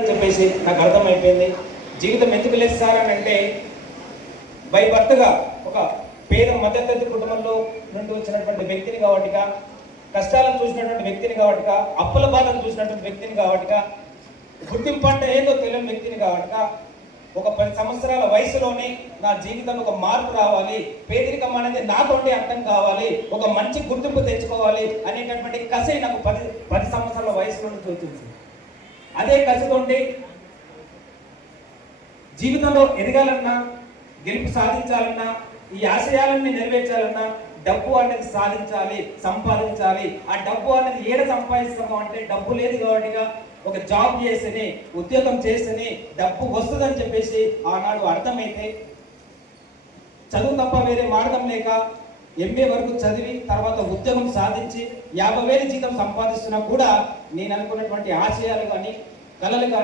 చెప్పేసి నాకు అర్థమైపోయింది. జీవితం ఎందుకు లేదు సార్ అని అంటే, బై బర్త్గా ఒక పేద మధ్యతరగతి కుటుంబంలో నుండి వచ్చినటువంటి వ్యక్తిని కాబట్టిగా, కష్టాలను చూసినటువంటి వ్యక్తిని కాబట్టిగా, అప్పుల బాధను చూసినటువంటి వ్యక్తిని కాబట్టిగా, గుర్తింపు అంటే ఏదో తెలియని వ్యక్తిని కాబట్టిగా, ఒక 10 సంవత్సరాల వయసులోనే నా జీవితంలో ఒక మార్పు రావాలి, పేదరికం అనేది నాతోటి అర్థం కావాలి, ఒక మంచి గుర్తింపు తెచ్చుకోవాలి అనేటటువంటి కసి నాకు 10 సంవత్సరాల వయసులో నుంచి వచ్చింది. అదే కసితోటి జీవితంలో ఎదగాలన్నా, గెలుపు సాధించాలన్నా, ఈ ఆశయాలన్నీ నెరవేర్చాలన్నా డబ్బు అనేది సాధించాలి, సంపాదించాలి. ఆ డబ్బు అనేది ఏడ సంపాదిస్తాము అంటే, డబ్బు లేదు కాబట్టిగా ఒక జాబ్ చేస్తేనే, ఉద్యోగం చేస్తేనే డబ్బు వస్తుందని చెప్పేసి ఆనాడు అర్థమైతే, చదువు తప్ప వేరే మార్గం లేక MA వరకు చదివి తర్వాత ఉద్యోగం సాధించి 50,000 జీతం సంపాదిస్తున్నా కూడా నేను అనుకున్నటువంటి ఆశయాలు కానీ, కళలు కానీ